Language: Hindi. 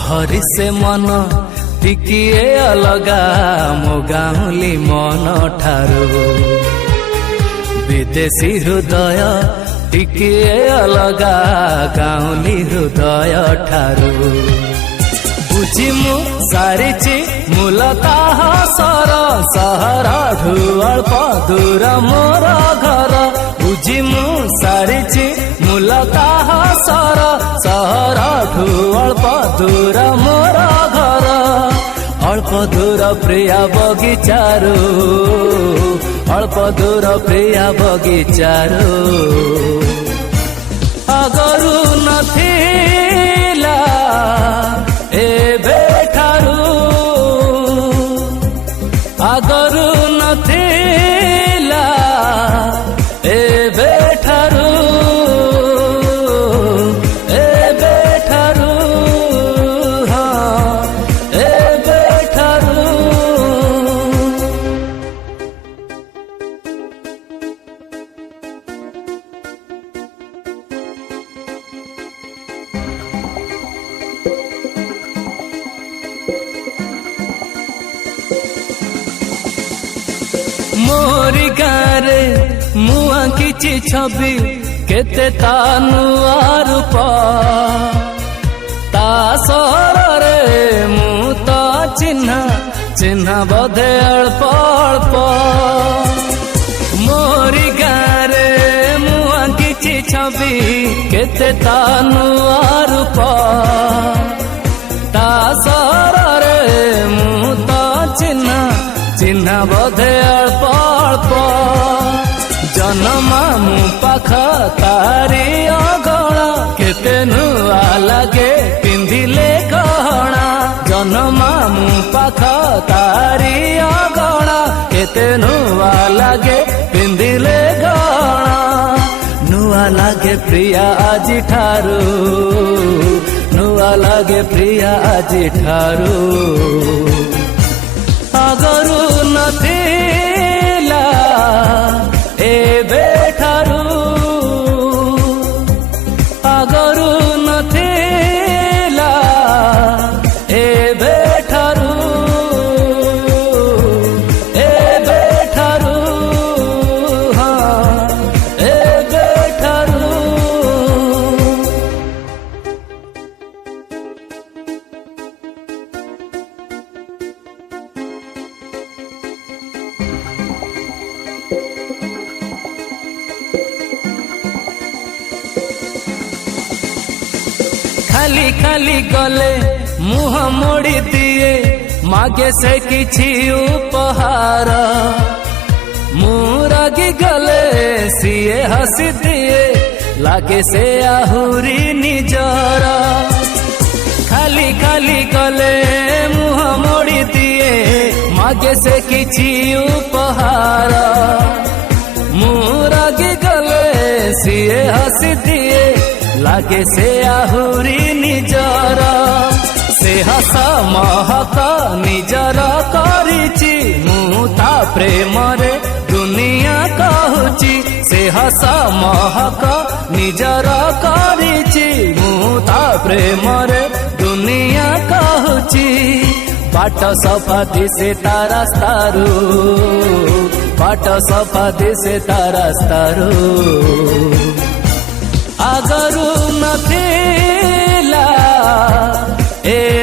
सहरी से मन टिकिए अलगा मो गाउली मन ठारू विदेशी हृदय टिकिए अलगा गाउली हृदय ठारू बुझी मु सारिची मूलता सर सहरठू अल्प दूर मोर घर बुझी मु सारिची मूलता सर सहरठू अल्प दूर मोर घर अल्प दूर प्रिया बगीचारू अल्प दूर प्रिया बगीचारू अगरू नथिला एबे ठारू आगरू नथिला एबे ठारू एबे ठारू हाँ एबे ठारू मोरी गारे मुआ किछि छवि केते ता नुआ रूप ता सरे मु तो चिन्ह चिन्ह बोधे अल्प अल्प मोरी गारे मुआ किछि छवि केते ता नुआ रूप ता सरे मु तो चिन्ह चिन्ह बोधे अल्प अल्प जन्मा मु पाख तारी अगणा केते नुआ लगे पिंधिले गहना जन्मा मु पाख तारी अगणा केते नुआ लगे पिंधिले गहना नुआ लगे प्रिया आजि ठारू नुआ लगे प्रिया आजि ठारू आगरू नथिला एबे ठारू आगरू नथिला एबे ठारू एबे ठारू हाँ एबे ठारू खाली खाली गले मुह मोड़ी दिए मागे से किछि उपहार मु रागी गले सिए हसी दिए लागे से आहुरी निजर खाली खाली गले मुह मोड़ी दिए मागे से किछि उपहार मु रागी गले सिए हसी दिए लागे से आहुरी निजर से हस महक निजर करिछि मु ता प्रेम रे दुनिया कहूची से हस महक निजर करिछि मु ता प्रेम रे दुनिया कहूची बाट सफा दिसे ता रास्तारू बाट सफा दिसे ता रास्तारू आगरू नथिला ए